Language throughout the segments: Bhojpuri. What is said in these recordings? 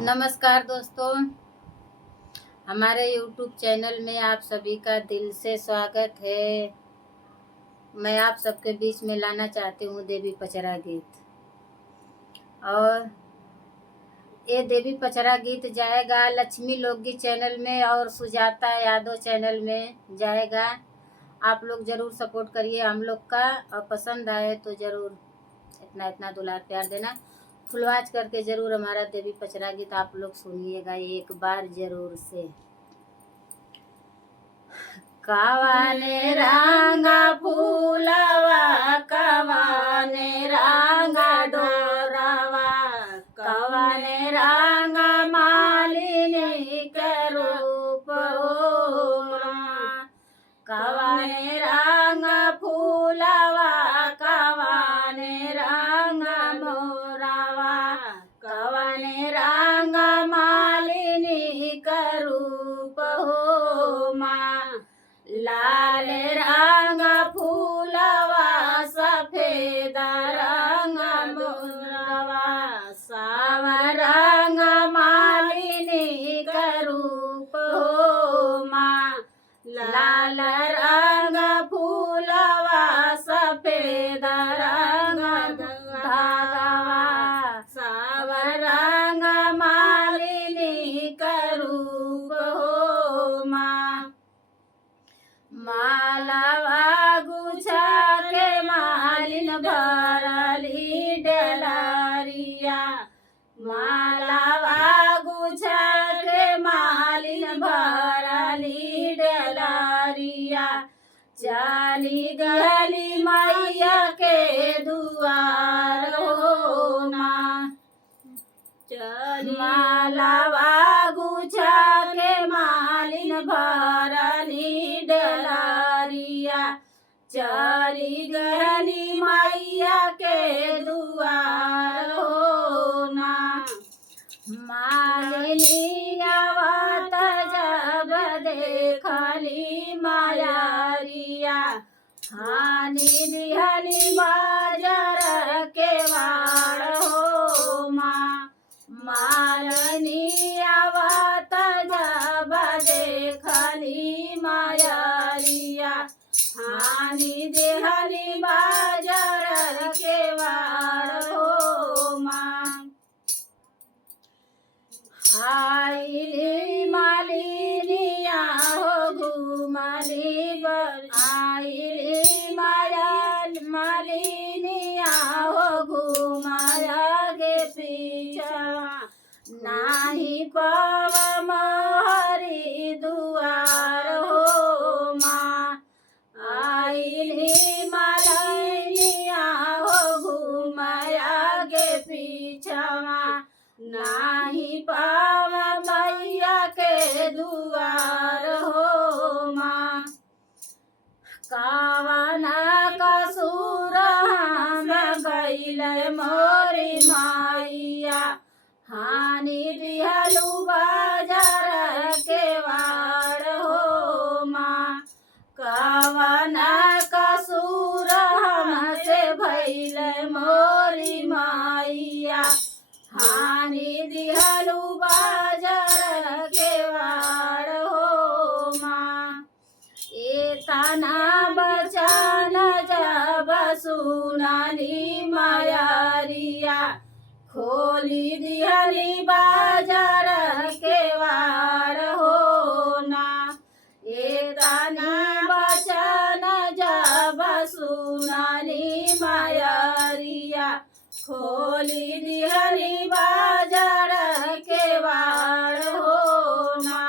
नमस्कार दोस्तों, हमारे YouTube चैनल में आप सभी का दिल से स्वागत है। मैं आप सबके बीच में लाना चाहती हूँ देवी पचरा गीत। और ये देवी पचरा गीत जाएगा लक्ष्मी लोकगीत चैनल में और सुजाता यादव चैनल में जाएगा। आप लोग ज़रूर सपोर्ट करिए हम लोग का, और पसंद आए तो ज़रूर इतना इतना दुलार प्यार देना। फुलवाच करके ज़रूर हमारा देवी पचरा गीत आप लोग सुनिएगा एक बार ज़रूर से। कवाने रंगा फूलवा, कवाने रंगा डोरवा, कवाने रंगा मालिनी के रूप हो माँ। कवाने रंगा फूलवा, कवाने रंगा मोरवा, कवाने रंगा मालिनी के रूप हो माँ। लाल रंग फूलवा, सफेद रंग मोरवा, सावा रंग मालिनी के रूप हो माँ। लाल रंग फूलवा, सफेद रंग धागवा, सावा रंग मालिनी के रूप हो माँ। मालावा गुछा के मालिन भरली डलरिया, मालावा गुछा के मालिन भरली डलरिया। चली गली मैया के दुआर हो माँ। मालावा गुछा के मालिन भरली डलरिया, चली गली मैया के दुआर हो ना। मालिनी आवत जब देखली मायारिया, हानि दिहली बाजार के वाड़ हो माँ। मालिनी आवत जब देखली मायारिया, हानि देहली बाजार के वाड़ हो माँ। आइली मालिनिया हो घुमली आइली मालिनिया हो घुमाया गे पीछा, नाही पव मोहरी दुआर हो माँ। आइली मालिनिया हो घुमाया गे पीछा, नाही पाव मैया के दुआर हो माँ। कावना कसूर हम गईल मोरी माइया, हानि दिहलु बाजार के वाड़ हो माँ। कावना कसूर हमसे भइल मोरी माइया, हानि दिहलु बाजार के वाड़ हो माँ। एतना बचन जब सुनाली मायारिया, खोली दिहली बाजार के वाड़ हो ना। एतना बचन जब सुनाली मायारिया, खोली दिहली बाजार के वाड़ हो ना।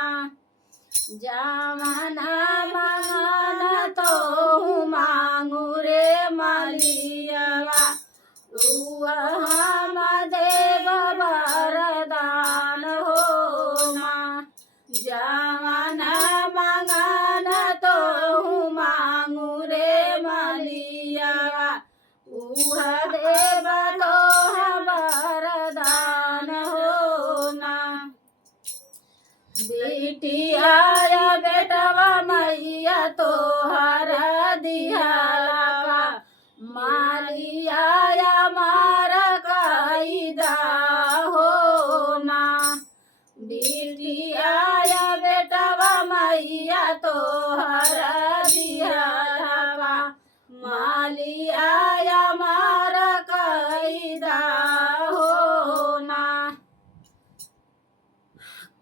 जामना मंगन तो मांगू रे मालियवा, हम देव वरदान हो माँ। जामना मंगन तो मांगू रे मालियवा, देव तो वरदान हो ना। बेटिया बेटवा मैया तो हर दिहला, मालिया मारा कायदा हो ना।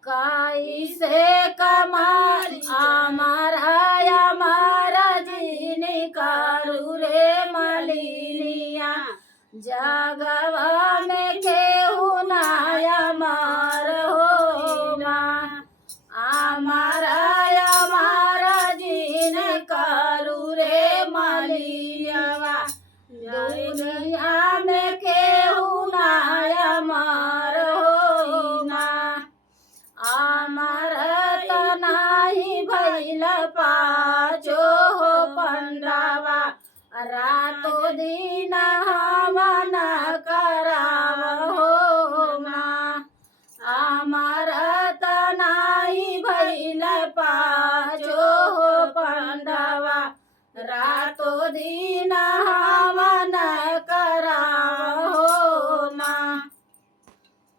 कैसे कमाई हमारा जीनी करू रे मलिनिया जगवा में केहू नाया मार हो माँ हमारा जीन करू रे मलिनिया दुनिया में केहू नाया मार हो माँ अमरत नाही भैल पाचो हो पंडवा रातो दिन हवन कराव हो माँ अमरत नाही भैल पाचो हो पंडवा रातो दिन